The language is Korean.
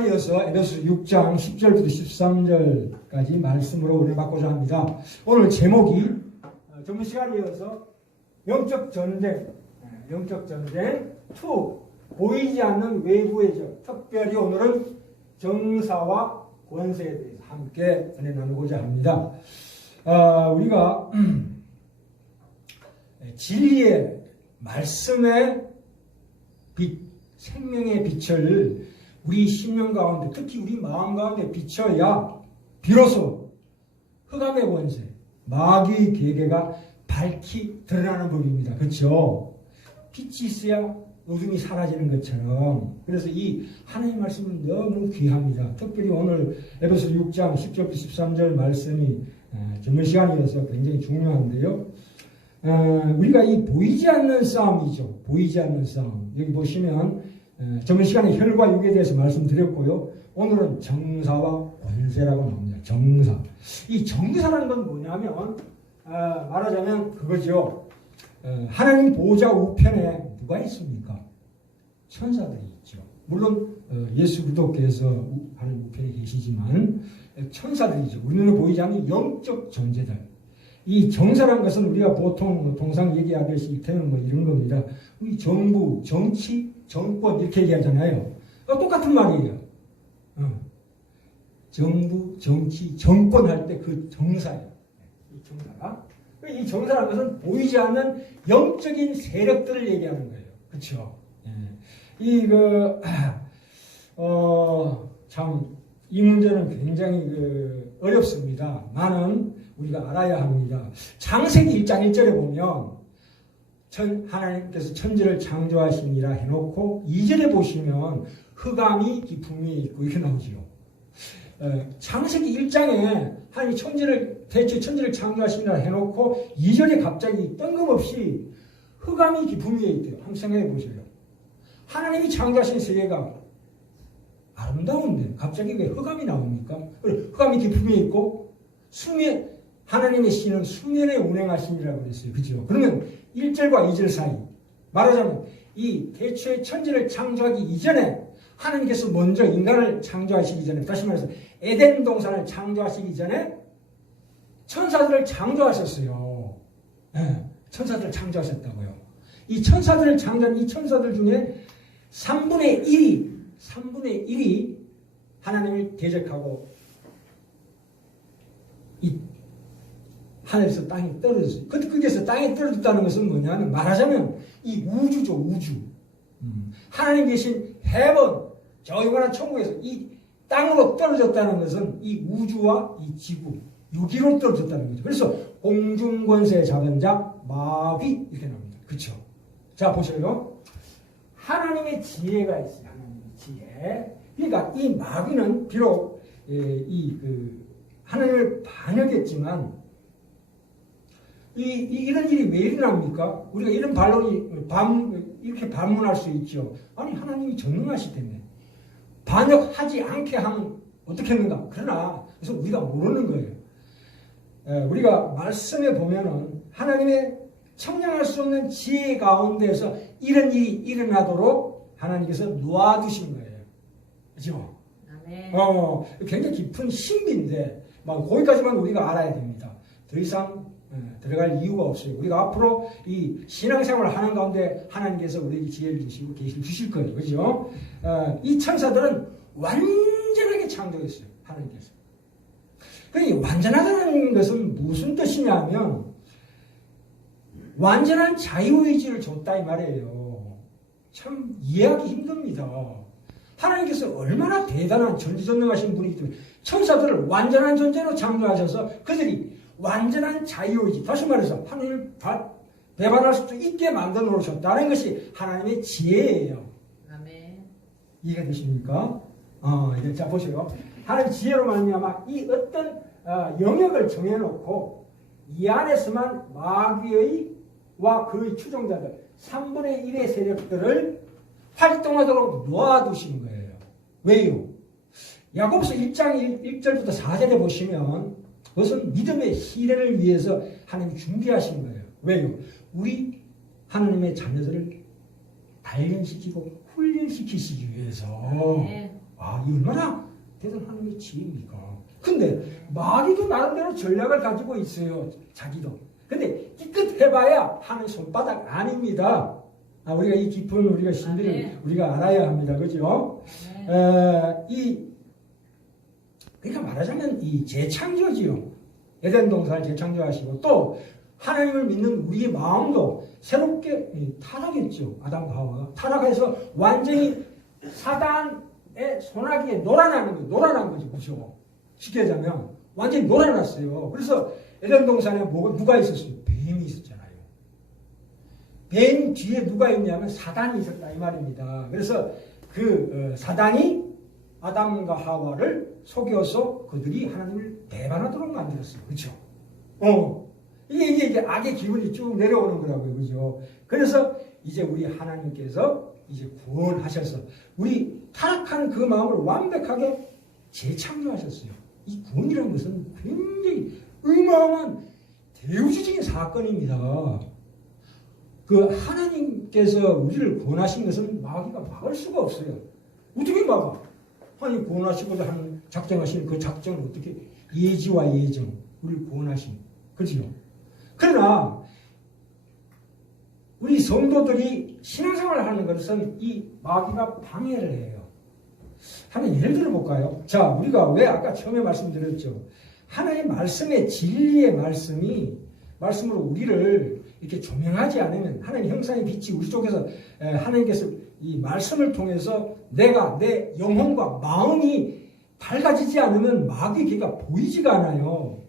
이어서 에베소 6장 10절부터 13절까지 말씀으로 우리 받고자 합니다. 오늘 제목이 어, 전문 시간에 이어서 영적 전쟁, 예, 영적 전쟁 2 보이지 않는 외부의 적. 특별히 오늘은 정사와 권세에 대해서 함께 은혜 나누고자 합니다. 아, 우리가 진리의 말씀의 빛, 생명의 빛을 우리 심령 가운데 특히 우리 마음 가운데 비춰야 비로소 흑암의 원세, 마귀의 계계가 밝히 드러나는 법입니다. 그렇죠? 빛이 있어야 어둠이 사라지는 것처럼 그래서 이 하나님 말씀은 너무 귀합니다. 특별히 오늘 에베소 6장 10절 13절 말씀이 어, 전문 시간이어서 굉장히 중요한데요. 어, 우리가 이 보이지 않는 싸움이죠. 보이지 않는 싸움. 여기 보시면 어, 전문 시간에 혈과 육에 대해서 말씀드렸고요. 오늘은 정사와 권세라고 나옵니다. 정사. 이 정사라는 건 뭐냐면 어, 말하자면 그거죠. 어, 하나님 보호자 우편에 누가 있습니까? 천사들이 있죠. 물론 어, 예수 그리스도께서 우- 하나님 우편에 계시지만 어, 천사들이죠. 우리는 보이지 않는 영적 존재들. 이 정사란 것은 우리가 보통 뭐 통상 얘기하듯이 이태는 뭐 이런 겁니다. 우리 정부, 정치, 정권 이렇게 얘기하잖아요. 어, 똑같은 말이에요. 어. 정부, 정치, 정권 할 때 그 정사예요. 이 정사가. 이 정사라는 것은 보이지 않는 영적인 세력들을 얘기하는 거예요. 그렇죠? 이 그, 어, 참, 이 문제는 굉장히 그 어렵습니다. 많은 우리가 알아야 합니다. 창세기 1장 1절에 보면 천, 하나님께서 천지를 창조하시니라 해놓고 2절에 보시면 흑암이 기품이 있고 이렇게 나오지요. 어, 창세기 1장에 하나님 천지를 대체 천지를 창조하시니라 해놓고 2절에 갑자기 뜬금없이 흑암이 기품이 있대요. 한번 생각해 보세요. 하나님이 창조하신 세계가 아름다운데 갑자기 왜 흑암이 나옵니까? 흑암이 기품이 있고 수면 하나님의 신은 수면에 운행하시니라고 그랬어요. 그죠? 그러면 1절과 2절 사이 말하자면 이 대초의 천지를 창조하기 이전에 하나님께서 먼저 인간을 창조하시기 전에 다시 말해서 에덴 동산을 창조하시기 전에 천사들을 창조하셨어요. 네, 천사들을 창조하셨다고요. 이 천사들을 창조한 이 천사들 중에 3분의 1이 3분의 1이 하나님을 대적하고 이 하늘에서 땅에 떨어졌어요. 근데 거기에서 땅에 떨어졌다는 것은 뭐냐면 말하자면 이 우주죠, 우주. 음. 하나님 계신 해번, 저 영원한 천국에서 이 땅으로 떨어졌다는 것은 이 우주와 이 지구, 유기로 떨어졌다는 거죠. 그래서 공중권세 잡은 자, 마귀 이렇게 나옵니다. 그렇죠? 자, 보세요. 하나님의 지혜가 있어요. 하나님의 지혜. 그러니까 이 마귀는 비록 예, 이 그, 하나님을 반역했지만 이, 이, 런 일이 왜 일어납니까? 우리가 이런 반론이 반, 이렇게 반문할 수 있죠. 아니 하나님이 전능하시 때문에 반역하지 않게 하면 어떻게 했는가? 그러나 그래서 우리가 모르는 거예요. 에, 우리가 말씀에 보면은 하나님의 청량할 수 없는 지혜 가운데서 이런 일이 일어나도록 하나님께서 놓아두신 거예요. 그죠? 아멘. 어, 굉장히 깊은 신비인데, 막 거기까지만 우리가 알아야 됩니다. 더 이상 어, 들어갈 이유가 없어요. 우리가 앞으로 이 신앙생활을 하는 가운데 하나님께서 우리에게 지혜를 주시고 계시를 주실 거예요. 그죠? 어, 이 천사들은 완전하게 창조했어요. 하나님께서. 그 완전하다는 것은 무슨 뜻이냐면, 완전한 자유의지를 줬다 이 말이에요. 참 이해하기 힘듭니다. 하나님께서 얼마나 대단한 전지전능하신 분이기 때문에 천사들을 완전한 존재로 창조하셔서 그들이 완전한 자유의지, 다시 말해서 하나님을 바- 배반할 수 있게 만들어 놓으셨다는 것이 하나님의 지혜예요. 아멘. 이해가 되십니까? 어, 이제 자 보세요. 하나님 지혜로 말미암아 이 어떤 어, 영역을 정해놓고 이 안에서만 마귀의 와 그의 추종자들 3분의 1의 세력들을 활동하도록 놓아두신 거예요. 왜요? 야고보서 1장 1, 절부터 4절에 보시면 그것은 믿음의 시대를 위해서 하나님이 준비하신 거예요. 왜요? 우리 하나님의 자녀들을 단련시키고 훈련시키시기 위해서 아멘. 아, 이 얼마나 대단한 하나님의 지혜입니까? 근데 마귀도 나름대로 전략을 가지고 있어요. 자기도. 근데 기껏 해봐야 하는 손바닥 아닙니다. 아, 우리가 이 깊은 우리가 신비를 아, 네. 우리가 알아야 합니다. 그죠? 네. 에, 이 그러니까 말하자면 이 재창조지요. 에덴 동산을 재창조하시고 또 하나님을 믿는 우리의 마음도 새롭게 이, 타락했죠. 아담과 하와가 타락해서 완전히 사단의 소나기에 놀아나는 거죠. 놀아난 거죠. 그죠? 쉽게 하자면 완전히 놀아났어요. 그래서 에덴 동산에 뭐가 누가 있었어요? 뱀이 있었잖아요. 뱀 뒤에 누가 있냐면 사단이 있었다 이 말입니다. 그래서 그 어, 사단이 아담과 하와를 속여서 그들이 하나님을 배반하도록 만들었어요. 그렇죠? 어. 이게 이게 이제 악의 기운이 쭉 내려오는 거라고요. 그죠? 그래서 이제 우리 하나님께서 이제 구원하셔서 우리 타락한 그 마음을 완벽하게 재창조하셨어요. 이 구원이라는 것은 굉장히 어마어마한 대우주적인 사건입니다. 그 하나님께서 우리를 구원하신 것은 마귀가 막을 수가 없어요. 어떻게 막아? 하나님 구원하시고자 하는 작정하신 그 작정을 어떻게 예지와 예정 우리를 구원하신 그지요? 그러나 우리 성도들이 신앙생활을 하는 것은 이 마귀가 방해를 해요. 한번 예를 들어 볼까요? 자, 우리가 왜 아까 처음에 말씀드렸죠? 하나의 말씀의 진리의 말씀이 말씀으로 우리를 이렇게 조명하지 않으면 하나님 형상의 빛이 우리 쪽에서 에, 하나님께서 이 말씀을 통해서 내가 내 영혼과 마음이 밝아지지 않으면 마귀의 길가 보이지가 않아요.